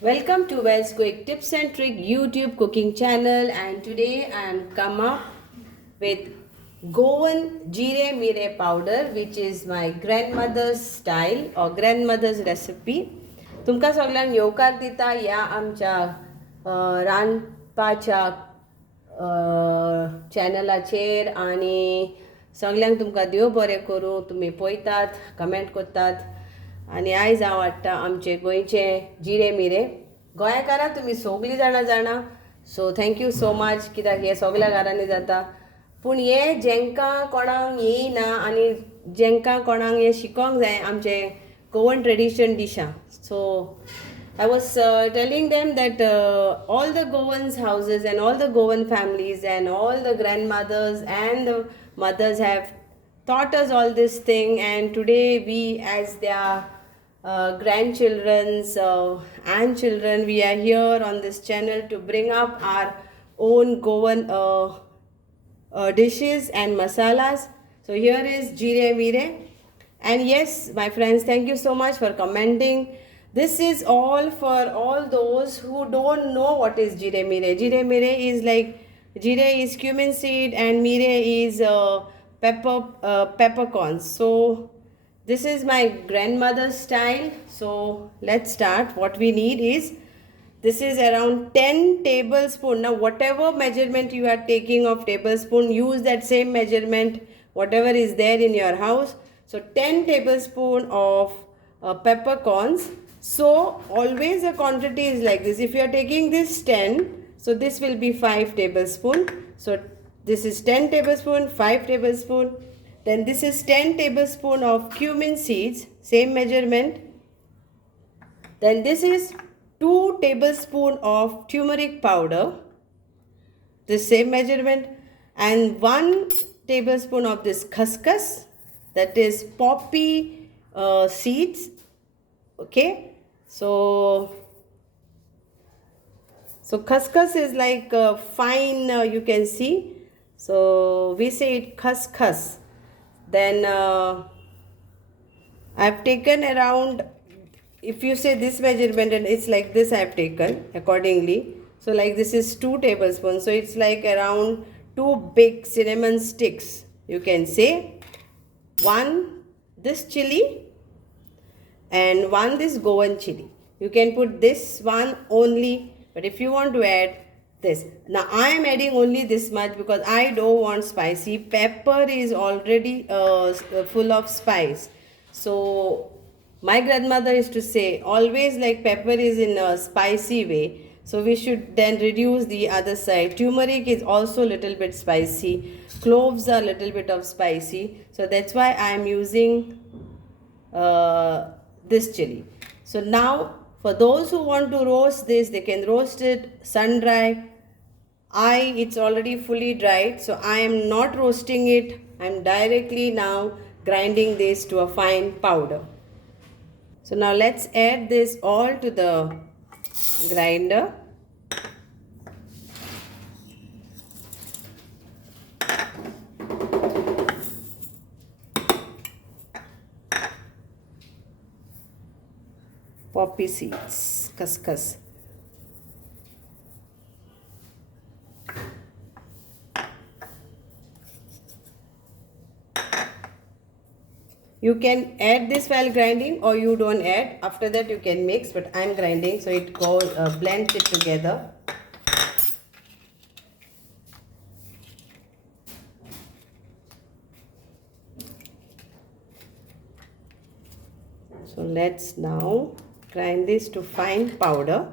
Welcome to Wells Quick Tips and Trick YouTube cooking channel, and today I am come up with Goan Jeere Mire powder, which is my grandmother's style or grandmother's recipe. तुमकां सगळ्यांक येवकार दिता ह्या आमच्या रांदपाच्या चॅनलाचेर आनी सगळ्यांक तुमकां देव बरें करूं. तुमी पळयतात, कमेंट करतात आनी आयज हांव हाडटा आमचे गोंयचे जिरे मिरे. गोंयकारां तुमी सगळीं जाणां जाणा, सो थँक्यू सो मच, कित्याक हे सगळ्या घरांनी जाता. पूण हे जेंकां कोणाक येयना आनी जेंकां कोणाक हे शिकोंक जाय आमचे गोवन ट्रेडिशन डिशां. सो I was telling them that all the Goans houses and all the Goan families and all the grandmothers and the mothers have taught us all this thing, and today we as their grandchildren's and children, we are here on this channel to bring up our own Goan dishes and masalas. So here is Jeere Mire, and yes my friends, thank you so much for commenting. This is all for all those who don't know what is Jeere Mire. Jeere Mire is like, Jeere is cumin seed and Mire is peppercorns. So this is my grandmother's style. So let's start. What we need is, this is around 10 tablespoon. Now whatever measurement you are taking of tablespoon, use that same measurement whatever is there in your house. So 10 tablespoon of peppercorns. So always the quantity is like this. If you are taking this 10, so this will be 5 tablespoon. So this is 10 tablespoon, 5 tablespoon. Then this is 10 tablespoon of cumin seeds, same measurement. Then this is 2 tablespoon of turmeric powder, the same measurement. And 1 tablespoon of this khaskhas, that is poppy seeds. Okay, so khaskhas is like fine, you can see, so we say it khaskhas. Then I've taken around, if you say this measurement, and it's like this I've taken accordingly. So like this is 2 tablespoons, so it's like around 2 big cinnamon sticks, you can say. 1 this chili and 1 this Goan chili. You can put this one only, but if you want to add this, now I am adding only this much because I don't want spicy. Pepper is already full of spice. So my grandmother used to say always like pepper is in a spicy way, so we should then reduce the other side. Turmeric is also a little bit spicy, cloves are a little bit of spicy, so that's why I am using this chili. So now for those who want to roast this, they can roast it sun dry. It's already fully dried, so I am not roasting it. I am directly now grinding this to a fine powder. So now let's add this all to the grinder. Poppy seeds, khaskhas. You can add this while grinding or you don't add. After that you can mix, but I'm grinding so it goes blends it together. So let's now grind this to fine powder.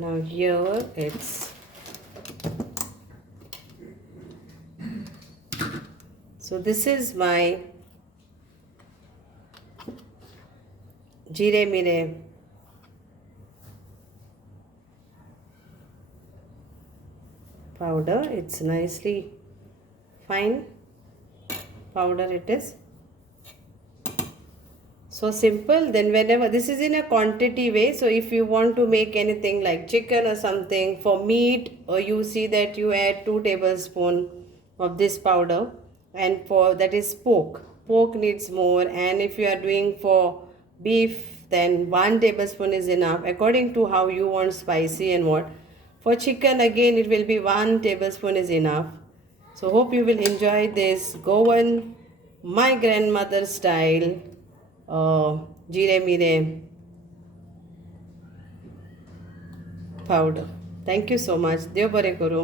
Now here it's, so this is my Jeere Mire powder. It's nicely fine powder it is. So simple. Then whenever this is in a quantity way, so if you want to make anything like chicken or something for meat, or you see that you add 2 tablespoons of this powder, and for that is pork needs more, and if you are doing for beef, then 1 tablespoon is enough according to how you want spicy and what. For chicken again it will be 1 tablespoon is enough. So hope you will enjoy this Goan, my grandmother style jeera mere powder. Thank you so much. Dev bare karo.